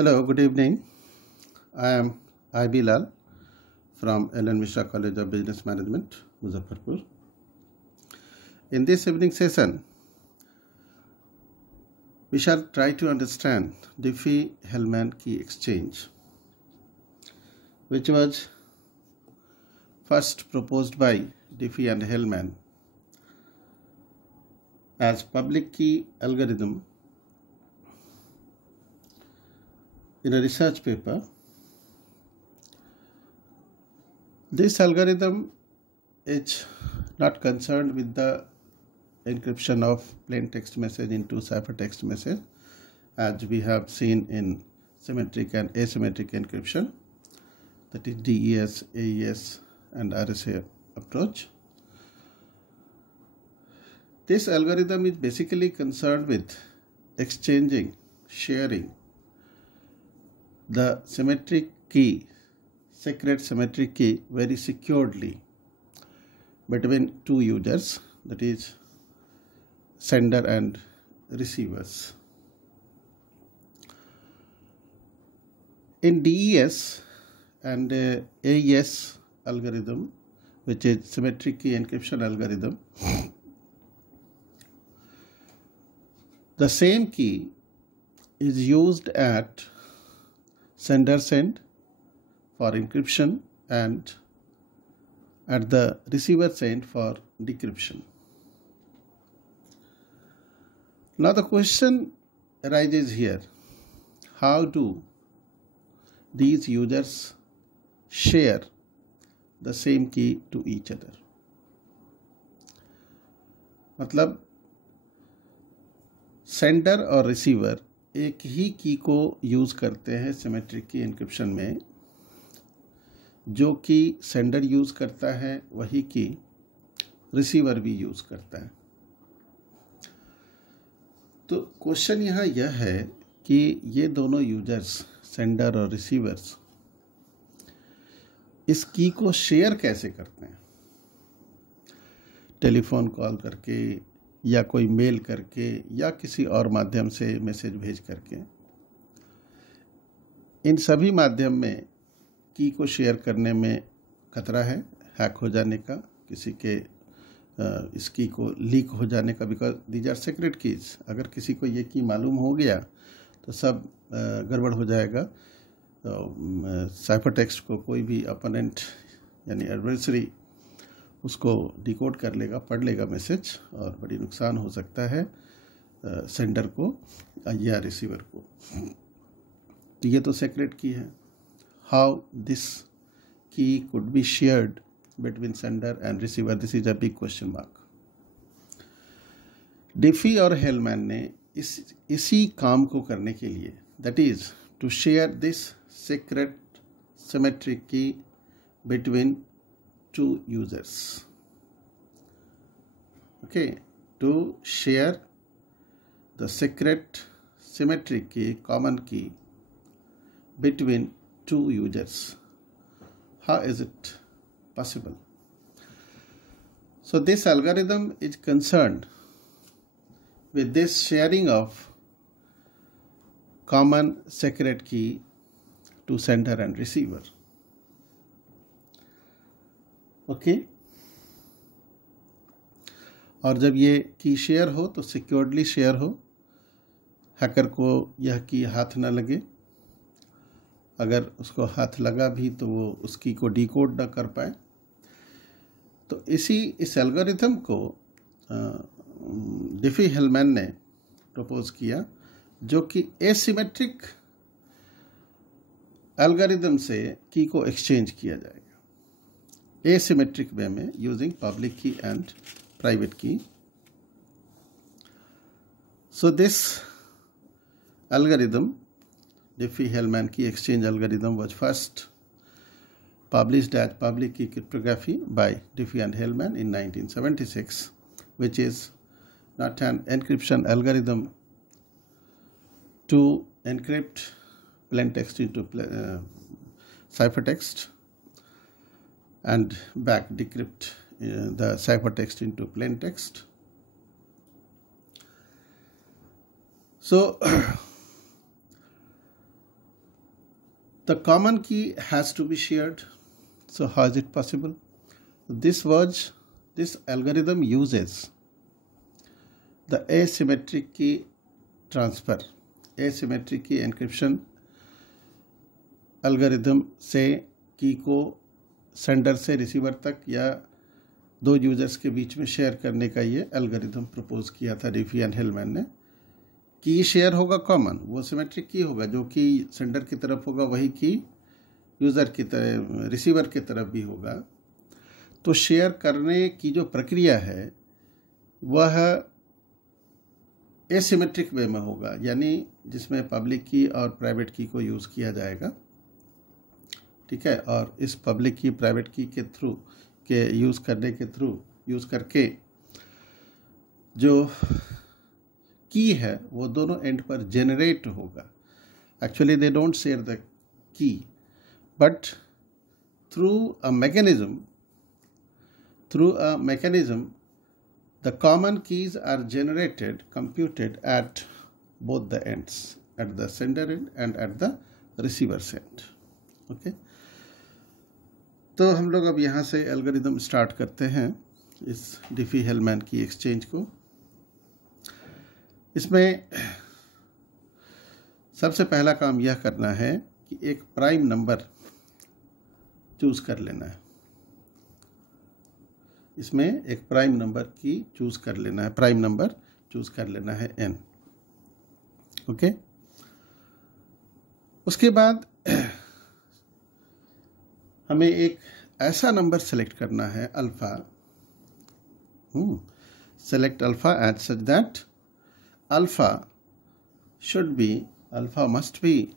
Hello, good evening. I am IB Lal from Ellen Mishra College of Business Management, Muzaffarpur. In this evening session, we shall try to understand Diffie-Hellman key exchange, which was first proposed by Diffie and Hellman as public key algorithm in a research paper. This algorithm is not concerned with the encryption of plain text message into ciphertext message, as we have seen in symmetric and asymmetric encryption, that is DES, AES and RSA approach. This algorithm is basically concerned with exchanging, sharing the symmetric key, secret symmetric key, very securely between two users, that is sender and receivers. In DES and AES algorithm, which is symmetric key encryption algorithm, the same key is used at sender send for encryption and at the receiver send for decryption. Now the question arises here: how do these users share the same key to each other? मतलब sender और receiver एक ही की को use करते हैं symmetric की encryption में, जो कि सेंडर यूज़ करता है वही की रिसीवर भी यूज़ करता है। तो क्वेश्चन यहाँ यह है कि ये दोनों यूजर्स, सेंडर और रिसीवर्स, इस की को शेयर कैसे करते हैं? टेलीफोन कॉल करके या कोई मेल करके या किसी और माध्यम से मैसेज भेज करके। इन सभी माध्यम में की को शेयर करने में खतरा है हैक हो जाने का, किसी के इस की को लीक हो जाने का, because these are secret keys. अगर किसी को ये की मालूम हो गया तो सब गड़बड़ हो जाएगा। साइफर टेक्स्ट को कोई भी अपोनेंट यानी एडवर्सरी उसको डिकोड कर लेगा, पढ़ लेगा मैसेज, और बड़ी नुकसान हो सकता है सेंडर को या रिसीवर को। तो ये तो सीक्रेट की है। How this key could be shared between sender and receiver, this is a big question mark. Diffie और हेलमैन ने इसी काम को करने के लिए, that is to share this secret symmetric key between two users, okay, to share the secret symmetric key, common key between two users. How is it possible? So this algorithm is concerned with this sharing of common secret key to sender and receiver. Okay और जब ये की share हो तो सिक्योर्डली share हो, hacker को यह की हाथ ना लगे। अगर उसको हाथ लगा भी तो वो उस की को डिकोड ना कर पाए। तो इस एल्गोरिथम को डिफी हेलमैन ने प्रपोज किया, जो कि एसिमेट्रिक एल्गोरिथम से की को एक्सचेंज किया जाएगा asymmetric way में, using public key and private key. So this algorithm, Diffie-Hellman key exchange algorithm, was first published as public key cryptography by Diffie and Hellman in 1976, which is not an encryption algorithm to encrypt plain text into ciphertext and back decrypt the ciphertext into plain text. So The common key has to be shared. So how is it possible? This algorithm uses the asymmetric key transfer, asymmetric key encryption algorithm से की को sender से receiver तक या दो users के बीच में share करने का ये एल्गोरिथम प्रपोज किया था डिफी एंड हेलमैन ने। की शेयर होगा कॉमन, वो सिमेट्रिक की होगा, जो कि सेंडर की तरफ होगा वही की यूज़र की तरफ रिसीवर की तरफ भी होगा। तो शेयर करने की जो प्रक्रिया है वह एसिमेट्रिक वे में होगा, यानी जिसमें पब्लिक की और प्राइवेट की को यूज़ किया जाएगा, ठीक है। और इस पब्लिक की प्राइवेट की के थ्रू के यूज़ करके जो की है वो दोनों एंड पर जेनरेट होगा। Actually they don't share the key, but through a mechanism the common keys are computed at both the ends, at the sender end and at the receiver's end. Okay, तो हम लोग अब यहाँ से algorithm start करते हैं इस डिफी Hellman की एक्सचेंज को। इसमें सबसे पहला काम यह करना है कि एक प्राइम नंबर चूज कर लेना है। इसमें एक प्राइम नंबर की चूज कर लेना है, प्राइम नंबर चूज कर लेना है n। ओके, उसके बाद हमें एक ऐसा नंबर सेलेक्ट करना है alpha, select alpha at such that alpha must be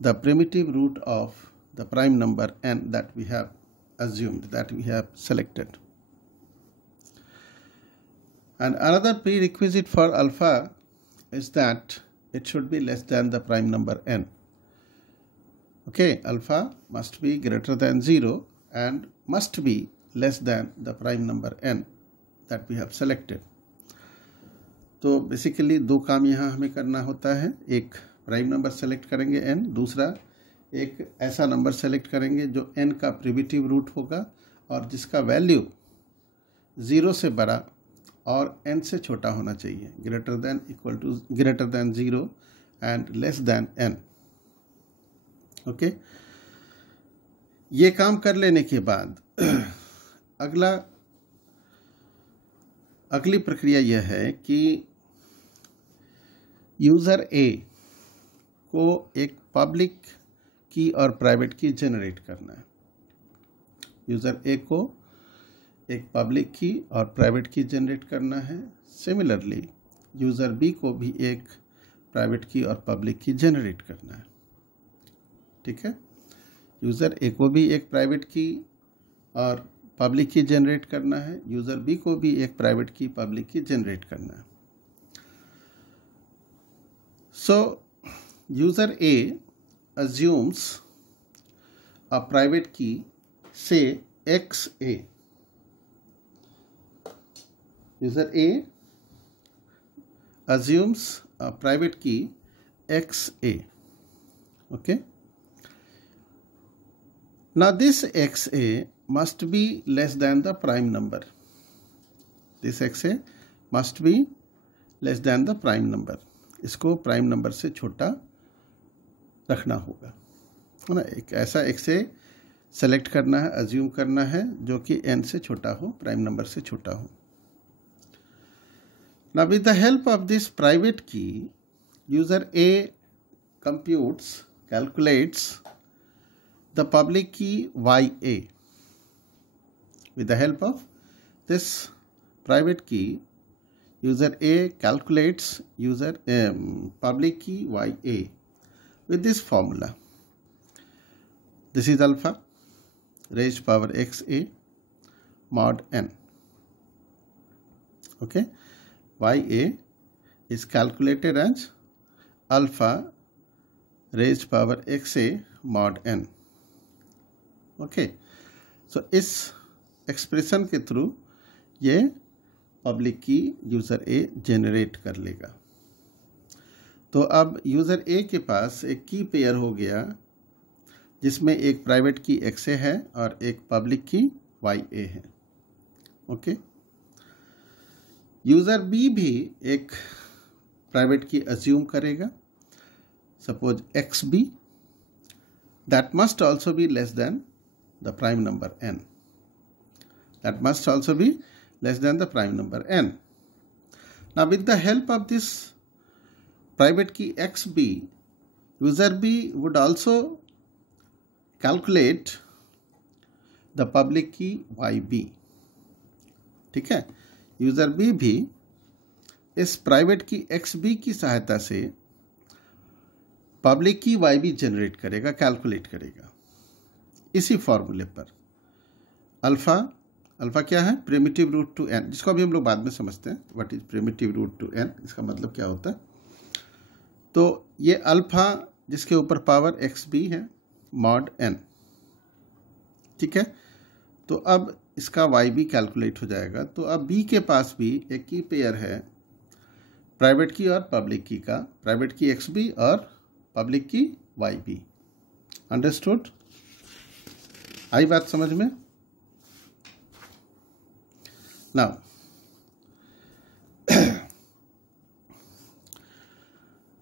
the primitive root of the prime number n that we have assumed, that we have selected. And another prerequisite for alpha is that it should be less than the prime number n. Okay, alpha must be greater than 0 and must be less than the prime number n that we have selected. तो basically दो काम यहाँ हमें करना होता है, एक prime number select करेंगे n, दूसरा एक ऐसा नंबर सेलेक्ट करेंगे जो n का प्रिमिटिव रूट होगा और जिसका वैल्यू 0 से बड़ा और n से छोटा होना चाहिए, greater than 0 and less than n। Okay, ये काम कर लेने के बाद अगली प्रक्रिया यह है कि यूज़र ए को एक पब्लिक की और प्राइवेट की जनरेट करना है। यूज़र ए को एक पब्लिक की और प्राइवेट की जनरेट करना है। सिमिलरली यूज़र बी को भी एक प्राइवेट की और पब्लिक की जनरेट करना है, ठीक है। यूज़र ए को भी एक प्राइवेट की और पब्लिक की जनरेट करना है, यूज़र बी को भी एक प्राइवेट की पब्लिक की जनरेट करना है। सो user A assumes a private key, say XA. User A assumes a private key XA. Okay. Now this XA must be less than the prime number. This XA must be less than the prime number. इसको prime number से छोटा रखना होगा, है ना। एक ऐसा XA select करना है, अज्यूम करना है जो कि n से छोटा हो, प्राइम नंबर से छोटा हो। Now with the help of this private key, user A calculates the public key YA. With the help of this private key, user A calculates public key YA with this formula. This is alpha raised power XA mod n. Okay, YA is calculated as alpha raised power XA mod n. Okay, so इस expression के through ये public की user ए generate कर लेगा। तो अब user ए के पास एक की पेयर हो गया जिसमें एक प्राइवेट की XA है और एक पब्लिक की YA है। ओके, यूज़र B भी एक प्राइवेट की अज्यूम करेगा, suppose XB, that must also be less than the prime number n. That must also be less than the prime number n. Now with the help of this private key XB, user B would also calculate the public key YB. ठीक है, user B भी इस private की XB की सहायता से public की YB generate करेगा, कैलकुलेट करेगा इसी फॉर्मूले पर। अल्फा क्या है? प्रिमिटिव रूट टू n, जिसको अभी हम लोग बाद में समझते हैं what is primitive root to n, इसका मतलब क्या होता है। तो ये अल्फा जिसके ऊपर पावर XB है मॉड n, ठीक है। तो अब इसका YB कैलकुलेट हो जाएगा। तो अब B के पास भी एक की पेयर है प्राइवेट की और पब्लिक की का, प्राइवेट की XB और पब्लिक की YB। अंडरस्टूड? आई बात समझ में? नाउ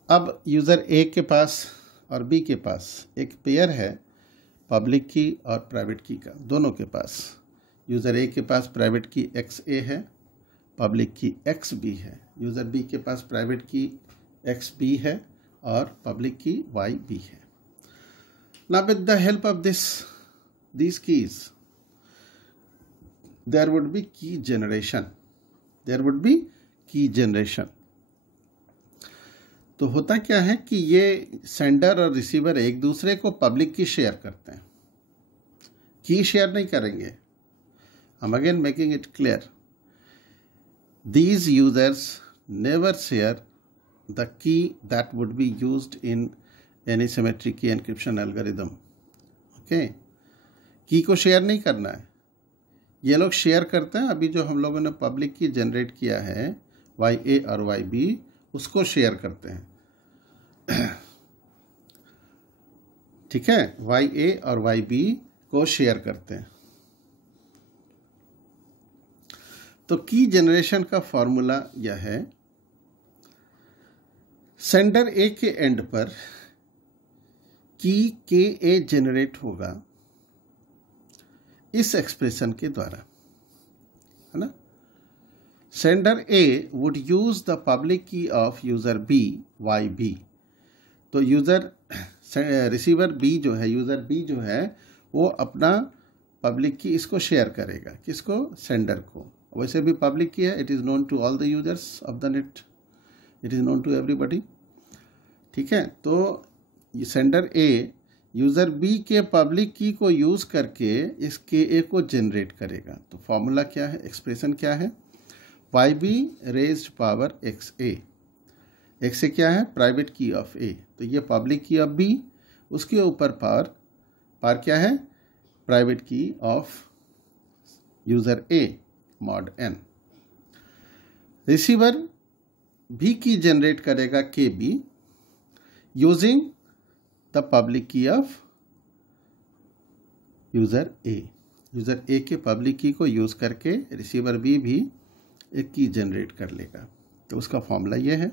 अब यूजर A के पास और B के पास एक पेयर है पब्लिक की और प्राइवेट की का, दोनों के पास। यूजर A के पास प्राइवेट की XA है, पब्लिक की XB है। यूजर B के पास प्राइवेट की XB है और पब्लिक की YB है। Now with the help of these keys, there would be key generation. There would be key generation. तो होता क्या है कि ये सेंडर और रिसीवर एक दूसरे को पब्लिक की शेयर करते हैं, की शेयर नहीं करेंगे। I'm again making it clear. These users never share the key that would be used in any symmetric key encryption algorithm. Okay? की को शेयर नहीं करना है, ये लोग शेयर करते हैं। अभी जो हम लोगों ने पब्लिक की जनरेट किया है YA और YB, उसको शेयर करते हैं। ठीक है, YA और YB को शेयर करते हैं। तो की जनरेशन का फॉर्मूला यह है, सेंडर A के एंड पर की KA जनरेट होगा इस एक्सप्रेशन के द्वारा, है ना। Sender A would use the public की ऑफ यूजर B YB। तो रिसीवर B जो है, यूजर B जो है, वो अपना पब्लिक की इसको शेयर करेगा, किसको? सेंडर को। वैसे भी पब्लिक की है, it is known to all the users of the net, it is known to everybody. ठीक है, तो सेंडर A यूज़र B के पब्लिक की को यूज़ करके इस KA को जनरेट करेगा। तो फॉर्मूला क्या है, एक्सप्रेशन क्या है? YB raised power XA। XA क्या है? Private key of A। तो ये पब्लिक की ऑफ B, उसके ऊपर पावर क्या है? Private key of user A mod n। Receiver भी की जनरेट करेगा KB यूजिंग द पब्लिक की of user A। User A के पब्लिक की को यूज करके रिसीवर B भी एक की जनरेट कर लेगा। तो उसका फॉर्मूला ये है,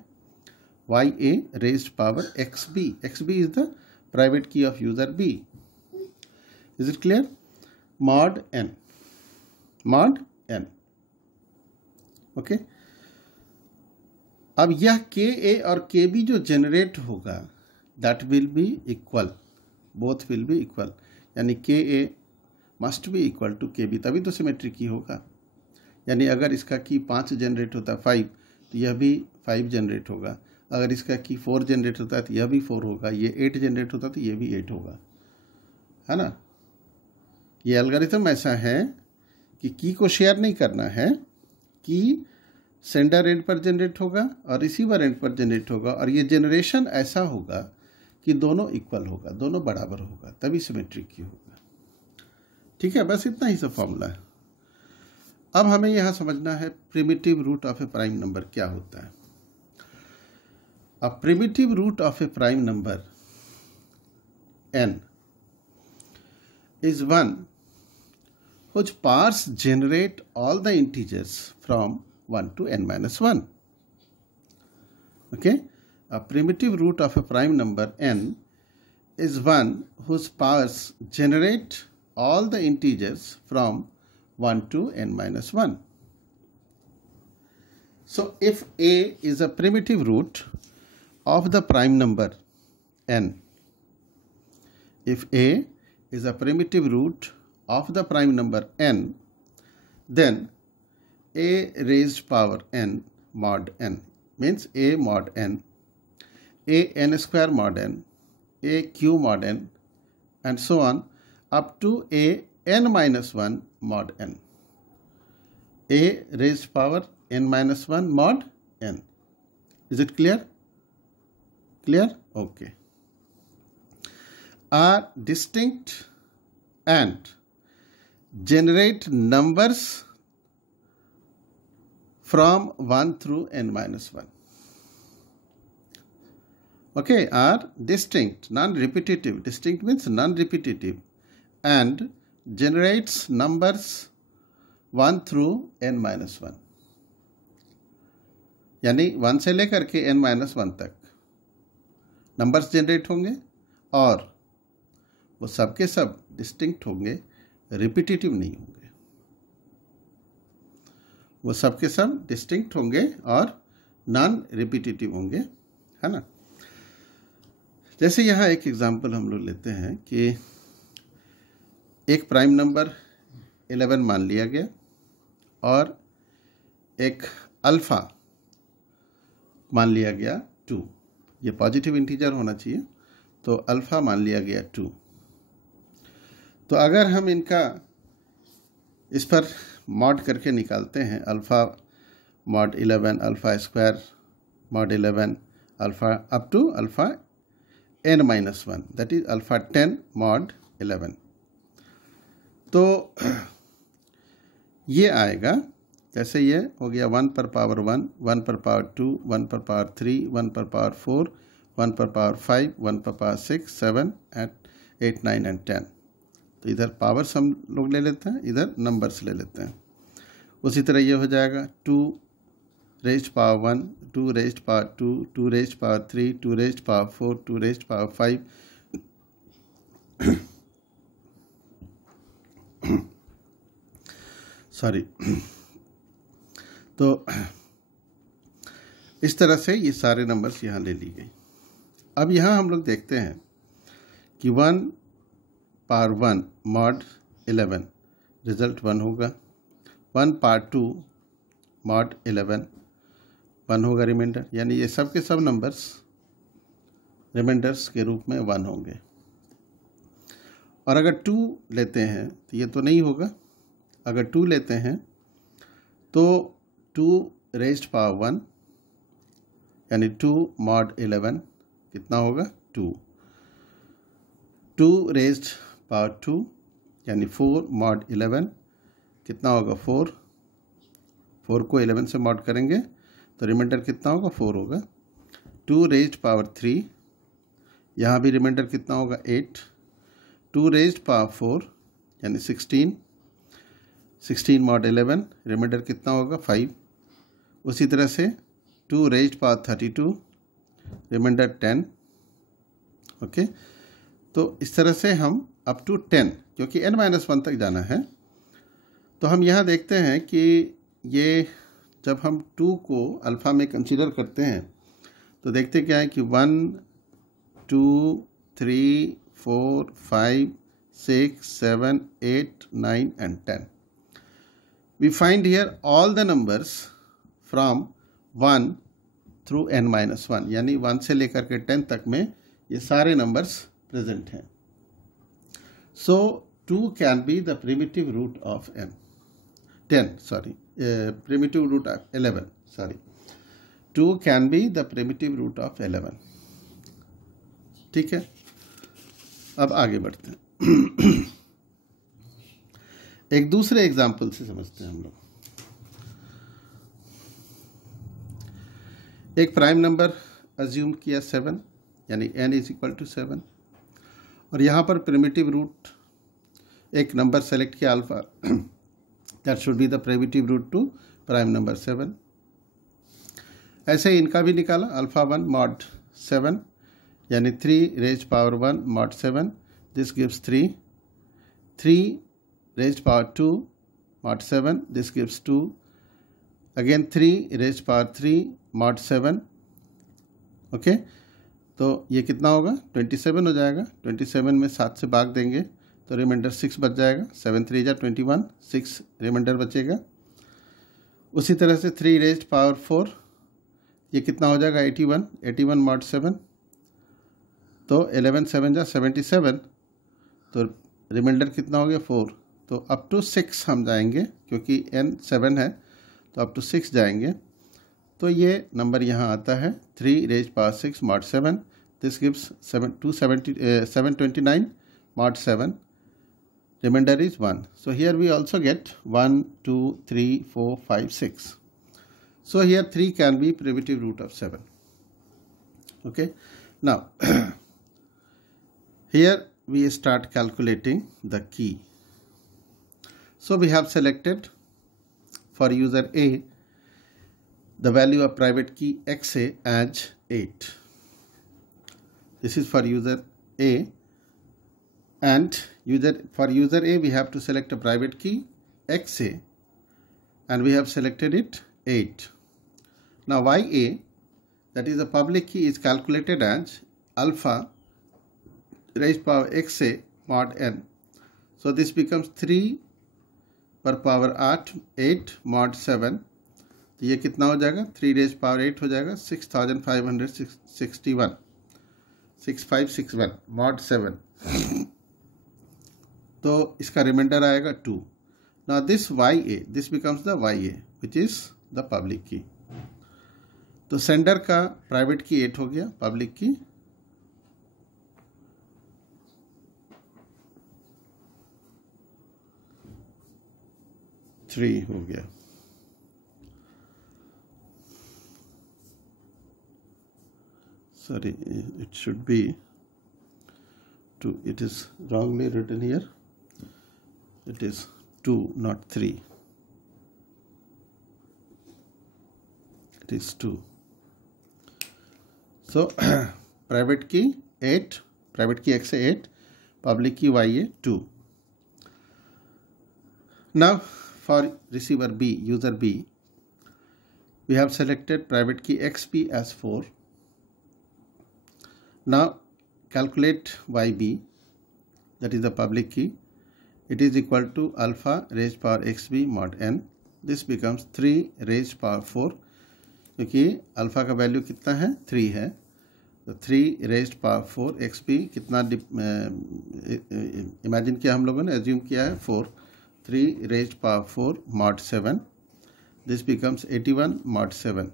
YA raised power XB। XB is the private key of user B। Is it clear? Mod n, mod n। Okay, अब यह KA और KB जो जनरेट होगा that will be equal, both will be equal, यानी KA must be equal to KB, तभी तो symmetric की होगा। यानी अगर इसका की 5 जनरेट होता है 5, तो यह भी 5 जनरेट होगा। अगर इसका की 4 जनरेट होता है तो यह भी 4 होगा। ये 8 जनरेट होता है तो यह भी 8 होगा, है ना। ये एल्गोरिथम ऐसा है कि की को शेयर नहीं करना है, की सेंडर एंड पर जनरेट होगा और रिसीवर एंड पर जनरेट होगा, और ये जनरेशन ऐसा होगा कि दोनों इक्वल होगा, दोनों बराबर होगा, तभी सिमेट्रिक की होगा। ठीक है, बस इतना ही सब फॉर्मूला है। अब हमें यहां समझना है primitive root of a prime number क्या होता है। अब primitive root of a prime number n is one whose powers generate all the integers from 1 to n minus 1. Okay, a primitive root of a prime number n is one whose powers generate all the integers from 1 to n minus 1. So if a is a primitive root of the prime number n, if a is a primitive root of the prime number n, then a raised power n mod n means a mod n, a n square mod n, a q mod n, and so on up to a n minus 1 mod n. A raised power n minus 1 mod n. Is it clear? Clear? Okay. Are distinct and generate numbers from 1 through n minus 1. Okay, are distinct, non-repetitive. Distinct means non-repetitive and generates numbers 1 through n minus 1. यानी 1 से लेकर के n minus 1 तक numbers generate होंगे और वो सब के सब डिस्टिंक्ट होंगे, रिपीटेटिव नहीं होंगे। वो सब के सब डिस्टिंक्ट होंगे और नॉन रिपीटेटिव होंगे, है ना। जैसे यहाँ एक एग्जांपल हम लोग लेते हैं कि एक प्राइम नंबर 11 मान लिया गया और एक अल्फा मान लिया गया 2। ये पॉजिटिव इंटीजर होना चाहिए, तो अल्फा मान लिया गया 2। तो अगर हम इनका इस पर मॉड करके निकालते हैं, alpha mod 11, alpha square mod 11, alpha up to alpha n minus 1, that is alpha 10 mod 11। तो ये आएगा, जैसे ये हो गया 1 पर पावर 1, 1 पर पावर 2, 1 पर पावर 3, 1 पर पावर 4, 1 पर पावर 5, 1 पर पावर 6, 7, 8, 9 एंड 10। तो इधर पावर्स हम लोग ले लेते हैं, इधर नंबर्स ले लेते हैं। उसी तरह ये हो जाएगा 2 raised power 1, 2 raised power 2, 2 raised power 3, 2 raised power 4, 2 raised power 5, sorry. तो इस तरह से ये सारे नंबर्स यहाँ ले ली गई। अब यहाँ हम लोग देखते हैं कि 1 पावर 1 मॉड 11 रिजल्ट 1 होगा, 1 पावर 2 मॉड 11 1 होगा रिमाइंडर, यानी ये सब के सब नंबर्स रिमाइंडर्स के रूप में 1 होंगे। और अगर 2 लेते हैं तो ये तो नहीं होगा, अगर 2 लेते हैं तो 2 रेज्ड पावर 1 यानी 2 मॉड 11 कितना होगा 2, 2 रेज्ड पावर 2 यानी 4 मॉड 11 कितना होगा 4, 4 को 11 से मॉड करेंगे तो रिमाइंडर कितना होगा 4 होगा। 2 रेज्ड पावर 3, यहाँ भी रिमाइंडर कितना होगा 8, 2 रेज्ड पावर 4 यानी 16, 16 मॉड 11 रिमाइंडर कितना होगा 5। उसी तरह से 2 रेज्ड पावर 32 रिमाइंडर 10। ओके, तो इस तरह से हम अप टू 10, क्योंकि n-1 तक जाना है। तो हम यहाँ देखते हैं कि ये जब हम 2 को अल्फ़ा में कंसीडर करते हैं तो देखते क्या है कि 1, 2, 3, 4, 5, 6, 7, 8, 9 and 10. We find here all the numbers from 1 through n-1, यानी 1 से लेकर के 10 तक में ये सारे नंबर्स प्रेजेंट हैं। So 2 can be the primitive root of primitive root of 11, sorry, 2 can be the primitive root of 11। ठीक है, अब आगे बढ़ते हैं। एक दूसरे एग्जाम्पल से समझते हैं हम लोग। एक प्राइम नंबर अज्यूम किया 7, यानी n = 7, और यहाँ पर प्रिमिटिव रूट एक नंबर सेलेक्ट किया alpha, that should be the primitive root to prime number 7। ऐसे ही इनका भी निकाला, अल्फा 1 मॉड 7 यानी 3 raise power 1 mod 7, this gives 3 raise power 2 mod 7, this gives 2, again 3 raised power 3 mod 7, okay. तो ये कितना होगा, 27 हो जाएगा। 27 में 7 से भाग देंगे तो रिमाइंडर 6 बच जाएगा, 7 3 जा 21, 6 रिमाइंडर बचेगा। उसी तरह से 3 रेज्ड पावर 4, ये कितना हो जाएगा, 81 mod 7, तो 11 7 जा 77, तो रिमाइंडर कितना हो गया 4। तो अप टू 6 हम जाएंगे, क्योंकि n 7 है तो अप टू 6 जाएंगे। तो ये नंबर यहाँ आता है 3 raise power 6 mod 7, this gives 729 mod 7, remainder is 1। So here we also get 1 2 3 4 5 6। So here 3 can be primitive root of 7। Okay, now here we start calculating the key. So we have selected for user A the value of private key XA as 8. This is for user A, and for user A we have to select a private key XA, and we have selected it 8. Now YA, that is the public key, is calculated as alpha raised power XA mod n. So this becomes 3 per power 8 mod 7। तो ये कितना हो जाएगा, 3 raise power 8 हो जाएगा 6561 6561 mod 7। तो इसका reminder आएगा 2। Now this YA, this becomes the YA which is the public की। तो सेंडर का प्राइवेट की 8 हो गया, पब्लिक की 3 हो गया। Sorry, it should be 2. It is wrongly written here. It is 2, not 3. It is 2. So private key 8, private key XA 8, public key YA 2. Now for receiver B, user B, we have selected private key XB as 4. Now calculate YB, that is the public key. It is equal to alpha raised power XB mod n. This becomes 3 raised power 4, क्योंकि alpha का value कितना है, 3 है। तो 3 raised power 4 XB कितना imagine किया हम लोगों ने, एज्यूम किया है 4। 3 raised power 4 mod 7, this becomes 81 mod 7,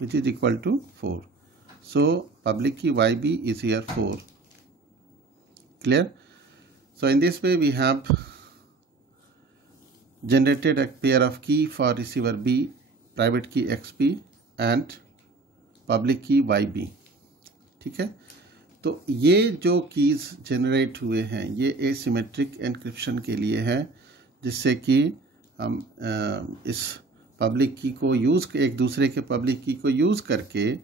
which is equal to 4. So public key YB is here 4. Clear? So in this way we have generated a pair of key for receiver B, private key XB and public key YB. ठीक है, तो ये जो keys generate हुए हैं ये asymmetric encryption के लिए है, जिससे कि हम इस पब्लिक की को यूज़, एक दूसरे के पब्लिक की को यूज़ करके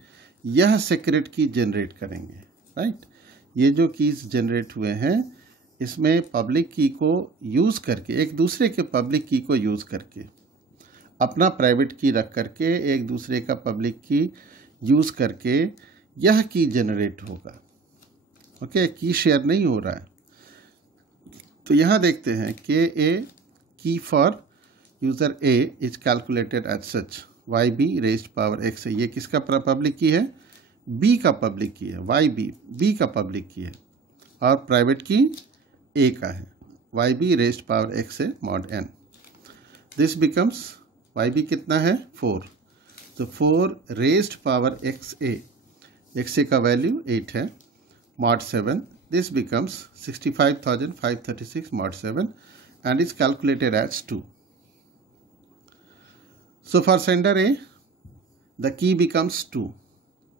यह सीक्रेट की जनरेट करेंगे। राइट, ये जो कीज जनरेट हुए हैं इसमें पब्लिक की को यूज़ करके, एक दूसरे के पब्लिक की को यूज़ करके, अपना प्राइवेट की रख करके एक दूसरे का पब्लिक की यूज़ करके यह की जनरेट होगा। ओके, की शेयर नहीं हो रहा है। तो यहाँ देखते हैं के A key for user A is calculated as such Y B raised power X. ये किसका पब्लिक की है, बी का पब्लिक की है, वाई बी का पब्लिक की है, और प्राइवेट की ए का है, Y B raised power X है mod N. This becomes Y B कितना है 4, तो 4 रेज्ड पावर एक्स ए का वैल्यू 8 है mod 7, this becomes 65,536 mod 7 and is calculated as 2. So for sender A, the key becomes 2.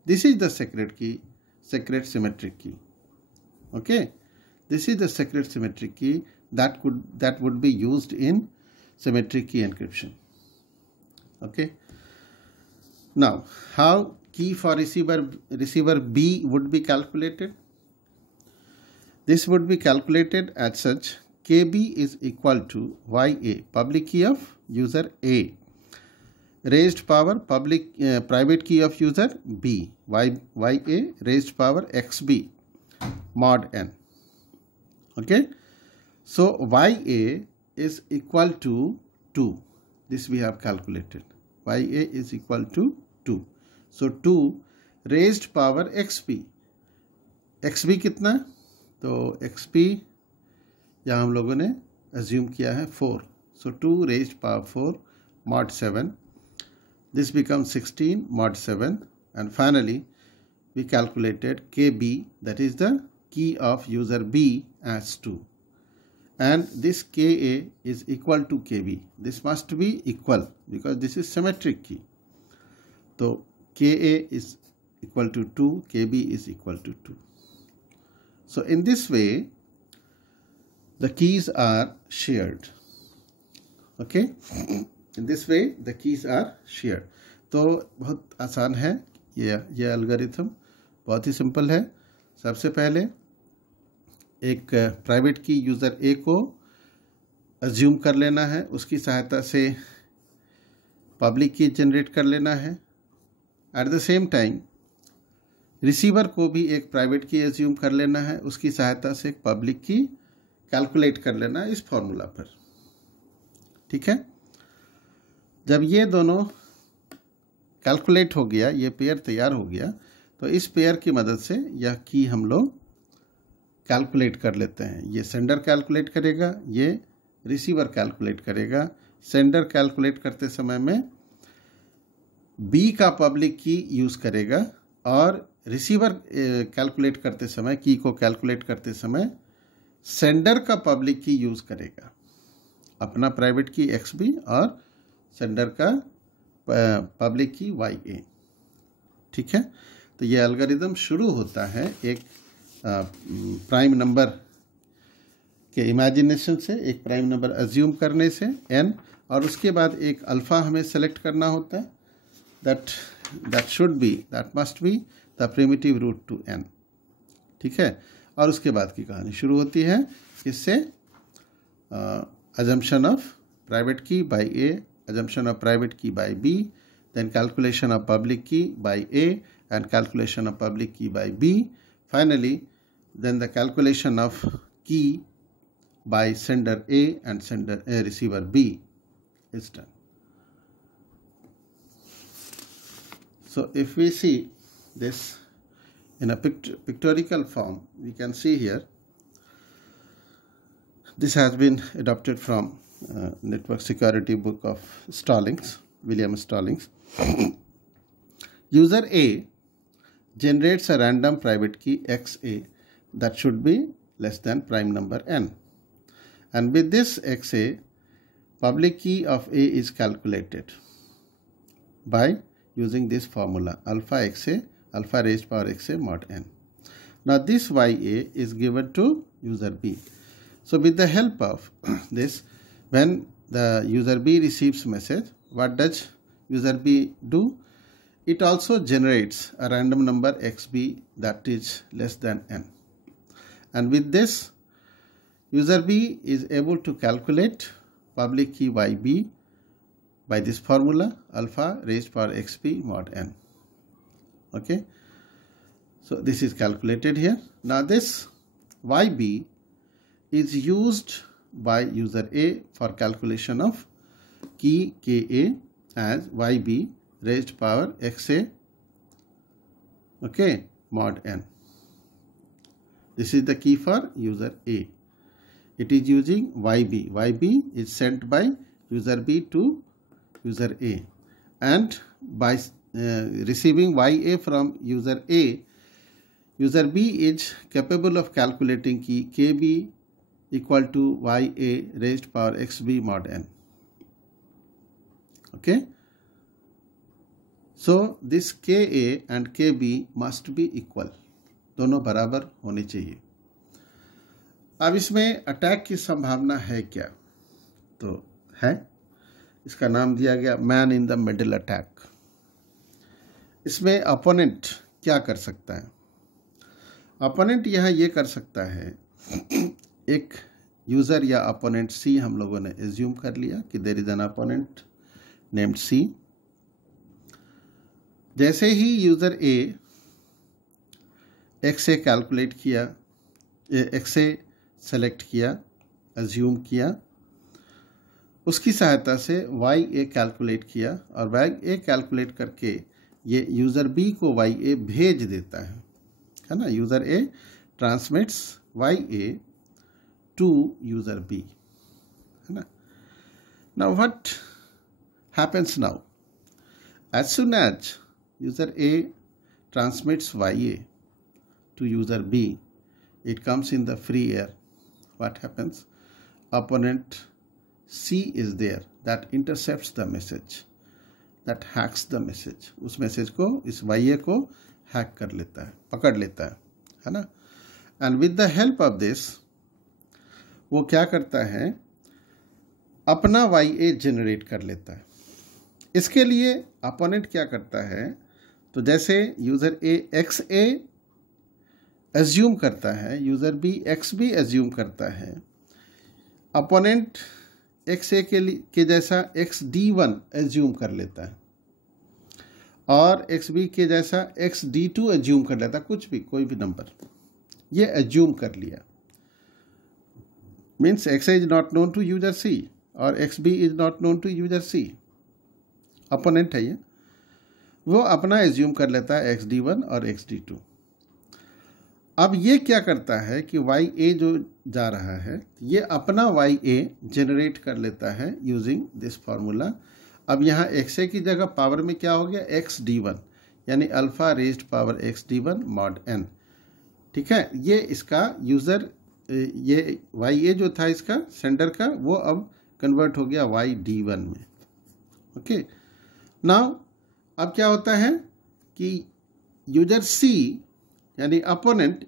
This is the secret key, secret symmetric key. Okay, this is the secret symmetric key. that would be used in symmetric key encryption. Okay. Now, how key for receiver B would be calculated? This would be calculated as such: KB is equal to YA, public key of user A, raised power private key of user B, YA raised power XB mod n. Okay. So YA is equal to 2. This we have calculated. YA is equal to 2. So 2 raised power XB. XB कितना? तो XB यहाँ हम लोगों ने assume किया है 4. So 2 raised power 4 mod 7. This becomes 16 mod 7. And finally, we calculated KB, that is the key of user B, as 2. And this KA is equal to KB. This must be equal because this is symmetric key. So KA is equal to 2, KB is equal to 2. So in this way, the keys are shared. Okay. In this way, the keys are shared. तो बहुत आसान है ये algorithm, बहुत ही simple है. सबसे पहले एक प्राइवेट की यूज़र ए को अज्यूम कर लेना है, उसकी सहायता से पब्लिक की जनरेट कर लेना है. At the same time receiver को भी एक प्राइवेट की अज्यूम कर लेना है, उसकी सहायता से एक पब्लिक की कैलकुलेट कर लेना है इस फॉर्मूला पर. ठीक है. जब ये दोनों कैलकुलेट हो गया, ये पेयर तैयार हो गया, तो इस पेयर की मदद से यह की हम लोग कैलकुलेट कर लेते हैं. ये सेंडर कैलकुलेट करेगा, ये रिसीवर कैलकुलेट करेगा. सेंडर कैलकुलेट करते समय में बी का पब्लिक की यूज़ करेगा और रिसीवर कैलकुलेट करते समय, की को कैलकुलेट करते समय सेंडर का पब्लिक की यूज़ करेगा. अपना प्राइवेट की XB और सेंडर का पब्लिक की YA. ठीक है. तो ये एल्गोरिदम शुरू होता है एक प्राइम नंबर के इमेजिनेशन से, एक प्राइम नंबर अज्यूम करने से n, और उसके बाद एक अल्फ़ा हमें सेलेक्ट करना होता है. that must be the primitive root to n. ठीक है. और उसके बाद की कहानी शुरू होती है किससे? assumption of private key by A, assumption of private key by B, then calculation of public key by A and calculation of public key by B. Finally, then the calculation of key by sender A and receiver B is done. So if we see this in a pictorial form, we can see here, this has been adopted from Network Security Book of Stallings, William Stallings. User A generates a random private key XA that should be less than prime number n. And with this XA, public key of A is calculated by using this formula alpha XA, alpha raised power XA mod n. Now this YA is given to user B. So with the help of this, when the user B receives message, what does user B do? It also generates a random number XB that is less than n. And with this, user B is able to calculate public key YB by this formula alpha raised power XB mod n. Okay. So this is calculated here. Now this YB is used by user A for calculation of key KA as YB raised power XA, okay, mod n. This is the key for user A. It is using YB. YB is sent by user B to user A, and by receiving YA from user A, user B is capable of calculating key KB equal to YA raised power XB mod n. Okay. So this KA and KB must be equal. दोनों बराबर होने चाहिए. अब इसमें attack की संभावना है क्या? तो है, इसका नाम दिया गया man in the middle attack. इसमें अपोनेंट क्या कर सकता है? अपोनेंट यहाँ ये कर सकता है, एक यूज़र या अपोनेंट सी हम लोगों ने एज्यूम कर लिया कि there is an opponent named C. जैसे ही user A X A calculate किया, एक्स ए सेलेक्ट किया, एज्यूम किया, उसकी सहायता से वाई ए कैलकुलेट किया और वाई ए कैलकुलेट करके ये यूज़र बी को वाई ए भेज देता है ना। User A transmits Y A to user B, है ना। Now what happens now? As soon as user A transmits YA to user B, it comes in the free air. What happens? Opponent C is there that intercepts the message, that hacks the message. उस message को, इस YA को hack कर लेता है, पकड़ लेता है ना। And with the help of this, वो क्या करता है, अपना YA जनरेट कर लेता है। इसके लिए अपोनेंट क्या करता है, तो जैसे user A X A assume करता है, user B X B assume करता है, अपोनेंट एक्स ए के जैसा एक्स डी वन एज्यूम कर लेता है और एक्स बी के जैसा एक्स डी टू एज्यूम कर लेता है, कुछ भी, कोई भी नंबर ये एज्यूम कर लिया। Means X A is not known to user C और X B is not known to user C. Opponent है ये, वो अपना एज्यूम कर लेता है एक्स डी वन और एक्स डी टू। अब ये क्या करता है कि वाई ए जो जा रहा है, ये अपना वाई ए जनरेट कर लेता है यूजिंग दिस फार्मूला। अब यहाँ एक्स ए की जगह पावर में क्या हो गया, एक्स डी वन, यानी alpha raised power X D one mod N. ठीक है, ये इसका यूज़र, ये वाई ए जो था इसका सेंडर का, वो अब कन्वर्ट हो गया वाई डी वन में। ओके, नाउ अब क्या होता है कि यूजर सी यानी अपोनेंट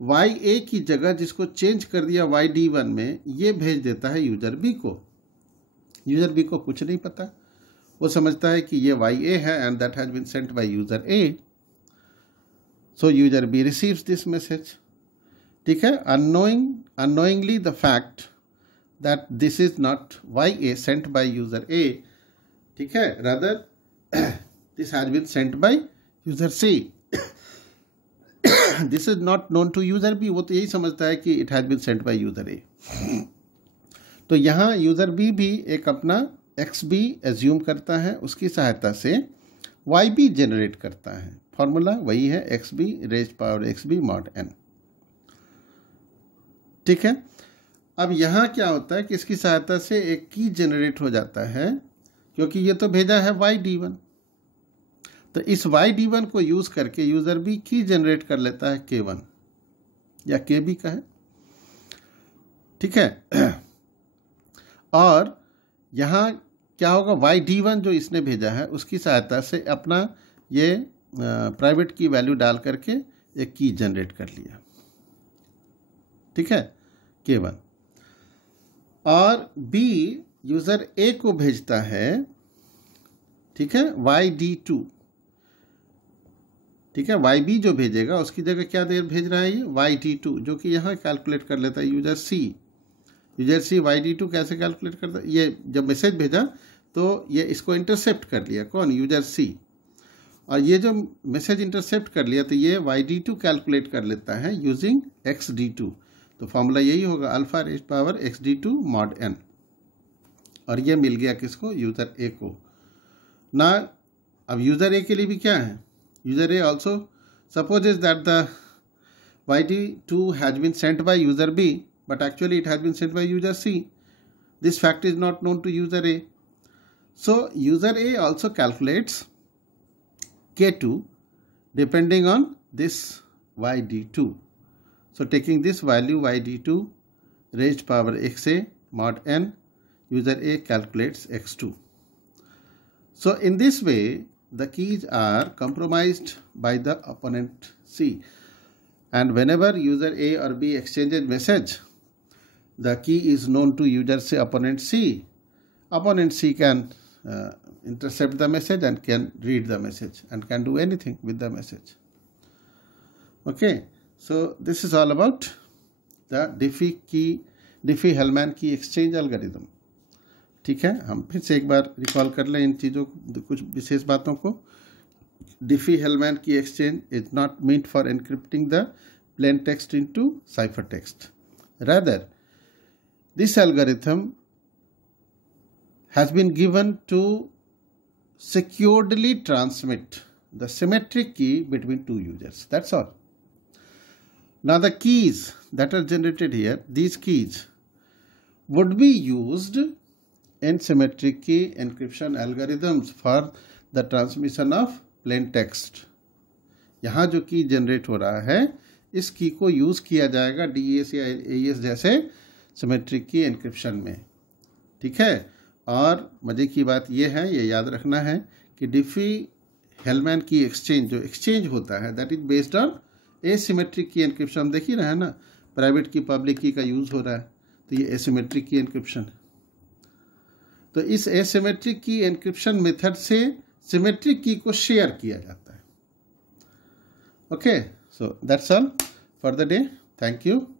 वाई ए की जगह जिसको चेंज कर दिया वाई डी वन में, ये भेज देता है यूजर बी को। यूजर बी को कुछ नहीं पता, वो समझता है कि ये वाई ए है and that has been sent by user A. So user B receives this message. ठीक है, unknowingly the fact that this is not Y A sent by user A, ठीक है, rather this has been sent by user C. This is not known to user B. वो तो यही समझता है कि it has been sent by user A. तो यहाँ user B भी एक अपना XB एज्यूम करता है, उसकी सहायता से YB जनरेट करता है। फॉर्मूला वही है, XB raised power XB mod n। ठीक है, अब यहाँ क्या होता है कि इसकी सहायता से एक की जनरेट हो जाता है, क्योंकि ये तो भेजा है YD1, तो इस YD1 को यूज करके यूजर भी की जनरेट कर लेता है K1 या KB का है। ठीक है, और यहाँ क्या होगा, YD1 जो इसने भेजा है उसकी सहायता से अपना ये प्राइवेट की वैल्यू डाल करके एक की जनरेट कर लिया। ठीक है, K1, और B यूजर A को भेजता है, ठीक है, YD2। ठीक है, YB जो भेजेगा उसकी जगह क्या देर भेज रहा है ये YD2, जो कि यहाँ कैलकुलेट कर लेता है user C। User C YD2 कैसे कैलकुलेट करता है, ये जब मैसेज भेजा तो ये इसको इंटरसेप्ट कर लिया, कौन, यूजर C, और ये जो मैसेज इंटरसेप्ट कर लिया तो ये YD2 कैलकुलेट कर लेता है यूजिंग XD2। तो फॉर्मूला यही होगा, alpha raised power XD2 mod n, और ये मिल गया किसको, यूजर A को ना। अब यूजर A के लिए भी क्या है, user A also supposes that the YD2 has been sent by user B, but actually it has been sent by user C. This fact is not known to user A. So user A also calculates K2 depending on this YD2. So taking this value YD2 raised power XA mod n, user A calculates X2. So in this way, the keys are compromised by the opponent C, and whenever user A or B exchanges message, the key is known to user say opponent C. Opponent C can intercept the message and can read the message and can do anything with the message. Okay, so this is all about the Diffie-Hellman key exchange algorithm. ठीक है, हम फिर से एक बार recall कर लें इन चीज़ों कुछ विशेष बातों को. Diffie-Hellman key exchange is not meant for encrypting the plain text into ciphertext. Rather, this algorithm has been given to securely transmit the symmetric key between two users. That's all. Now the keys that are generated here, these keys would be used in symmetric key encryption algorithms for the transmission of plain text. यहाँ जो की generate हो रहा है इस की को use किया जाएगा DES या AES जैसे सिमेट्रिक की एनक्रिप्शन में. ठीक है, और मजे की बात यह है, ये याद रखना है कि डिफी-हेलमैन की एक्सचेंज जो एक्सचेंज होता है that is based on asymmetric की एनक्रिप्शन. हम देख ही रहे हैं ना, प्राइवेट की पब्लिक की का यूज हो रहा है, तो ये एसिमेट्रिक की एनक्रिप्शन है. तो इस एसिमेट्रिक की एनक्रिप्शन मेथड से सिमेट्रिक की को शेयर किया जाता है. Okay, so that's all for the day. Thank you.